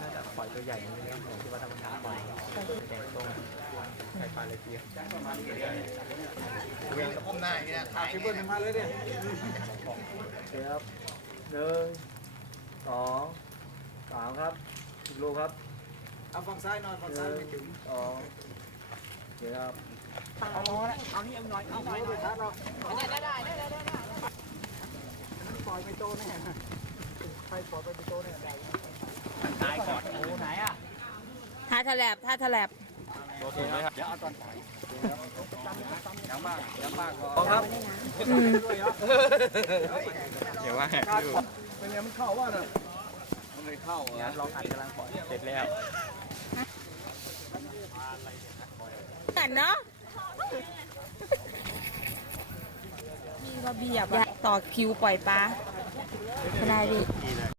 น่าจะปล่อยตัวใหญ่นี่นะผมคิดว่าธรรมชาติปล่อยแกงต้มไข่ปลาเลยเพียเวียนก้มหน้าอย่างเงี้ยถ่ายคิปเปิลมาเลยเนี่ยเดี๋ยวครับหนึ่งสองสามครับอีกลูกครับเอาฝั่งซ้ายหน่อยฝั่งหซ้ายนึ่ไม่งถึงสอง เดี๋ยวครับเอาเอานี่เอาน่อยเอาน่อยไปชาร์จเราได้ได้ได้ได้ได้ได้ปล่อยไปโตแน่ใครปล่อยไปโตแน่ได้ตายก่อนโอ้ไหนอะท่าทะแลบท่าทะแลบตัวสูงเลยครับเดี๋ยวเอาตอนถ่ายยังมากยังมากพอครับเดี๋ยวว่าเป็นไงมันเข้าว่าเน่ะมันไม่เข้างั้นลองอัดกำลังปล่อยเสร็จแล้ว กันเนาะมีระเบียบอะต่อคิวปล่อยปลาไม่ได้ดิดี